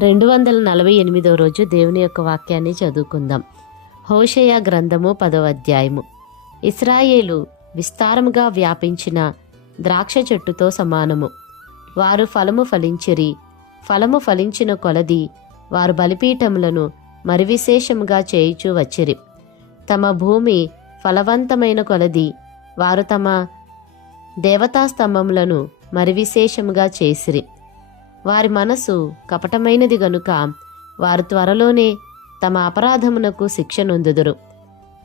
రెండు వందల నలభై ఎనిమిదో రోజు దేవుని యొక్క వాక్యాన్ని చదువుకుందాం. హోషయ గ్రంథము పదవ అధ్యాయము. ఇస్రాయేలు విస్తారముగా వ్యాపించిన ద్రాక్ష చెట్టుతో సమానము. వారు ఫలము ఫలించిరి. ఫలము ఫలించిన కొలది వారు బలిపీఠములను మరి విశేషముగా చేయుచూ వచ్చిరి. తమ భూమి ఫలవంతమైన కొలది వారు తమ దేవతా స్తంభములను మరి విశేషముగా చేసిరి. వారి మనసు కపటమైనది గనుక వారు త్వరలోనే తమ అపరాధమునకు శిక్ష నొందుదురు.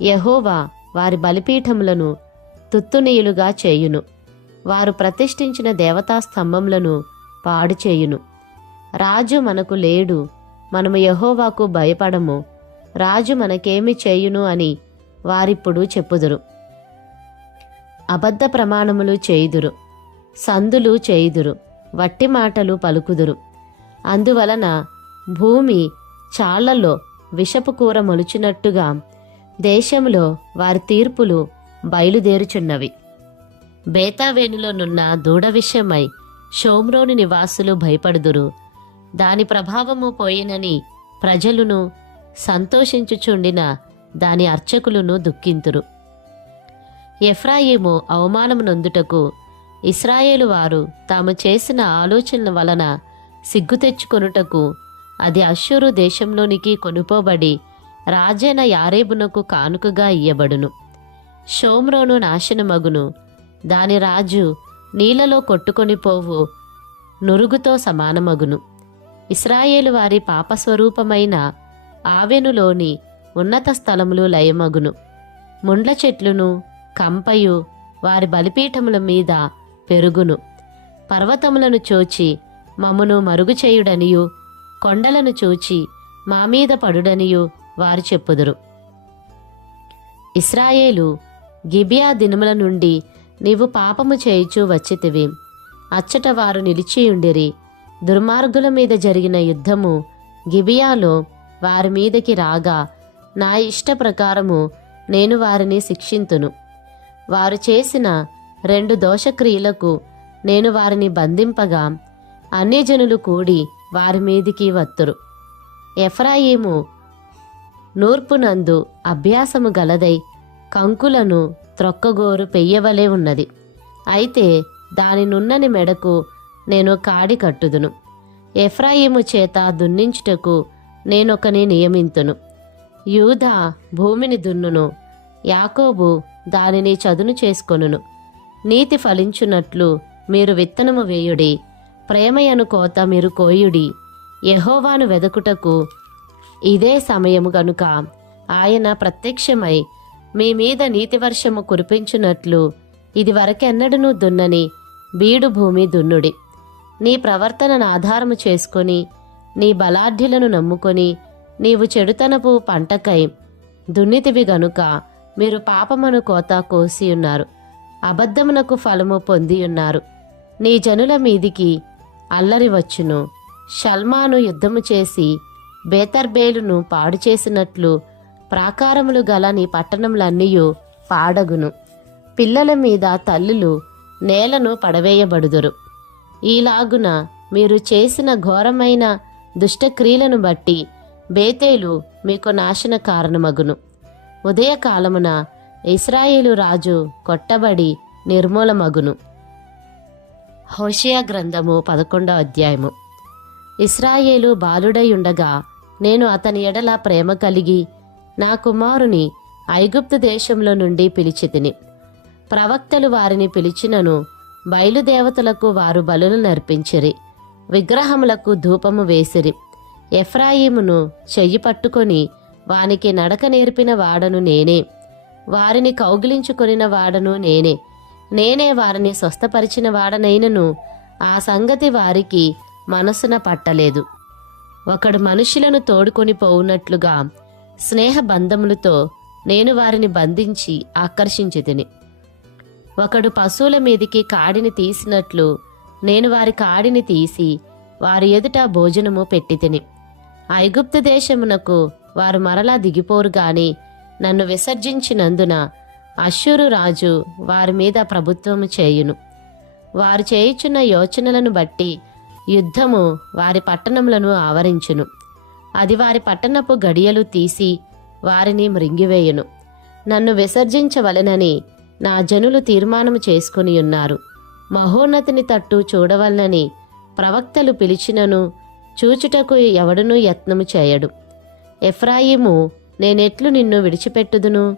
యహోవా వారి బలిపీఠములను తుత్తునీయులుగా చేయును. వారు ప్రతిష్ఠించిన దేవతా స్తంభములను పాడు చేయును. రాజు మనకు లేడు మనము యహోవాకు భయపడము. రాజు మనకేమి చేయును అని వారిప్పుడు చెప్పుదురు. అబద్ధ ప్రమాణములు చేయుదురు సందులు చేయుదురు. వట్టి మాటలు పలుకుదురు. అందువలన భూమి చాళ్ళలో విషపు కూర మొలిచినట్టుగా దేశంలో వారి తీర్పులు బయలుదేరుచున్నవి. బేతావేనులోనున్న దూడ విషయమై షోమ్రోని నివాసులు భయపడుదురు. దాని ప్రభావము పోయినని ప్రజలును సంతోషించుచుండిన దాని అర్చకులను దుఃఖింతురు. ఎఫ్రాయిము అవమానము నొందుటకు ఇస్రాయేలు వారు తాము చేసిన ఆలోచనల వలన సిగ్గు తెచ్చుకొనుటకు అది అశ్షూరు దేశంలోనికి కొనుపోబడి రాజైన యారేబునకు కానుకగా ఇయ్యబడును. షోమ్రోను నాశనమగును. దాని రాజు నీళ్ళలో కొట్టుకొని పోవు నురుగుతో సమానమగును. ఇస్రాయేలు వారి పాపస్వరూపమైన ఆవెనులోని ఉన్నత స్థలములు లయమగును. ముండ్ల చెట్లును కంపయు వారి బలిపీఠముల మీద పెరుగును. పర్వతములను చూచి మమ్మను మరుగు చేయుడనియు కొండలను చూచి మా మీద పడుడనియు వారు చెప్పుదురు. ఇస్రాయేలు గిబియా దినముల నుండి నీవు పాపము చేయుచు వచ్చితివి. అచ్చట వారు నిలిచియుండిరి. దుర్మార్గుల మీద జరిగిన యుద్ధము గిబియాలో వారి మీదకి రాగా నా ఇష్ట ప్రకారము నేను వారిని శిక్షింతును. వారు చేసిన రెండు దోషక్రియలకు నేను వారిని బంధింపగా అన్యజనులు కూడి వారి మీదికి వత్తురు. ఎఫ్రాయిము నూర్పునందు అభ్యాసము గలదై కంకులను త్రొక్కగోరు పెయ్యవలే ఉన్నది. అయితే దాని నున్నని మెడకు నేను కాడి కట్టుదును. ఎఫ్రాయిము చేత దున్నించుటకు నేనొకని నియమింతును. యూధ భూమిని దున్నును యాకోబు దానిని చదును చేసుకొనును. నీతి ఫలించునట్లు మీరు విత్తనము వేయుడి ప్రేమయను కోత మీరు కోయుడి. యహోవాను వెదకుటకు ఇదే సమయము గనుక ఆయన ప్రత్యక్షమై మీ మీద నీతి వర్షము కురిపించున్నట్లు ఇది వరకెన్నడను దున్నని బీడు భూమి దున్నుడి. నీ ప్రవర్తనను ఆధారము చేసుకొని నీ బలాఢ్యులను నమ్ముకొని నీవు చెడుతనపు పంటకై దున్నితివి గనుక మీరు పాపమను కోత కోసి ఉన్నారు. అబద్ధమునకు ఫలము పొంది ఉన్నారు. నీ జనుల మీదికి అల్లరి వచ్చును. షల్మాను యుద్ధము చేసి బేతర్బేలును పాడు చేసినట్లు ప్రాకారములు గల నీ పట్టణములన్నీయు పాడగును. పిల్లల మీద తల్లులు నేలను పడవేయబడుదురు. ఈలాగున మీరు చేసిన ఘోరమైన దుష్టక్రియలను బట్టి బేతేలు మీకు నాశన కారణమగును. ఉదయకాలమున ఇస్రాయేలు రాజు కొట్టబడి నిర్మూలమగును. హోషియా గ్రంథము పదకొండో అధ్యాయము. ఇస్రాయేలు బాలుడై ఉండగా నేను అతని ఎడల ప్రేమ కలిగి నా కుమారుని ఐగుప్తు దేశంలో నుండి పిలిచితిని. ప్రవక్తలు వారిని పిలిచినను బయలుదేవతలకు వారు బలులు నర్పించిరి. విగ్రహములకు ధూపము వేసిరి. ఎఫ్రాయిమును చెయ్యి పట్టుకొని వానికి నడక నేర్పిన వాడను నేనే. వారిని కౌగిలించుకొనిన వాడను నేనే. నేనే వారిని స్వస్థపరిచిన వాడనైనను. ఆ సంగతి వారికి మనసున పట్టలేదు. ఒకడు మనుషులను తోడుకొని పోవునట్లుగా స్నేహ బంధములతో నేను వారిని బంధించి ఆకర్షించి తిని ఒకడు పశువుల మీదికి కాడిని తీసినట్లు నేను వారి కాడిని తీసి వారి ఎదుట భోజనము పెట్టి తిని ఐగుప్తు దేశమునకు వారు మరలా దిగిపోరు గాని నన్ను విసర్జించినందున అశ్షూరు రాజు వారి మీద ప్రభుత్వము చేయును. వారు చేయుచున్న యోచనలను బట్టి యుద్ధము వారి పట్టణములను ఆవరించును. అది వారి పట్టణపు గడియలు తీసి వారిని మృంగివేయును. నన్ను విసర్జించవలెనని నా జనులు తీర్మానము చేసుకుని ఉన్నారు. మహోన్నతిని తట్టు చూడవలనని ప్రవక్తలు పిలిచినను చూచుటకు ఎవడునూ యత్నము చేయడు. ఎఫ్రాయిము నేనెట్లు నిన్ను విడిచిపెట్టుదును.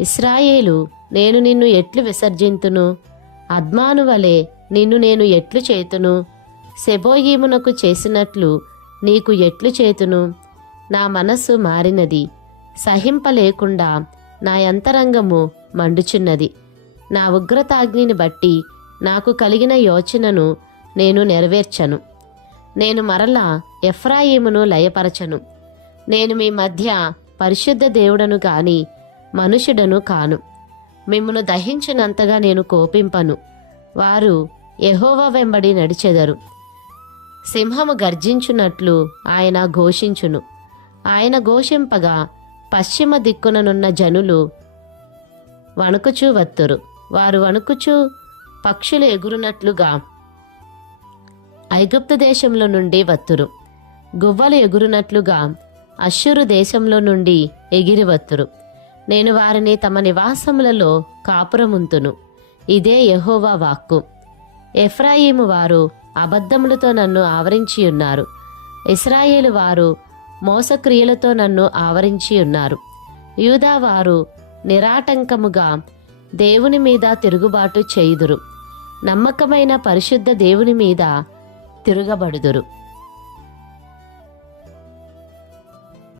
ఇస్రాయేలు నేను నిన్ను ఎట్లు విసర్జింతును. అద్మాను వలె నిన్ను నేను ఎట్లు చేతును. సెబోయీమునకు చేసినట్లు నీకు ఎట్లు చేతును. నా మనస్సు మారినది. సహింపలేకుండా నా యంతరంగము మండుచున్నది. నా ఉగ్రతాగ్నిని బట్టి నాకు కలిగిన యోచనను నేను నెరవేర్చను. నేను మరలా ఎఫ్రాయిమును లయపరచను. నేను మీ మధ్య పరిశుద్ధ దేవుడను గాని మనుషుడను కాను. మిమ్మను దహించినంతగా నేను కోపింపను. వారు యెహోవా వెంబడి నడిచెదరు. సింహము గర్జించున్నట్లు ఆయన ఘోషించును. ఆయన ఘోషింపగా పశ్చిమ దిక్కుననున్న జనులు వణుకుచూ వత్తురు. వారు వణుకుచూ పక్షులు ఎగురునట్లుగా ఐగుప్తు దేశంలో నుండి వత్తురు. గువ్వలు ఎగురునట్లుగా అశ్షురు దేశంలో నుండి ఎగిరివత్తురు. నేను వారిని తమ నివాసములలో కాపురముంతును. ఇదే యహోవా వాక్కు. ఎఫ్రాయిము వారు అబద్ధములతో నన్ను ఆవరించి ఉన్నారు ఇస్రాయేలు వారు మోసక్రియలతో నన్ను ఆవరించి ఉన్నారు యూదా వారు నిరాటంకముగా దేవుని మీద తిరుగుబాటు చేయుదురు. నమ్మకమైన పరిశుద్ధ దేవుని మీద తిరగబడుదురు.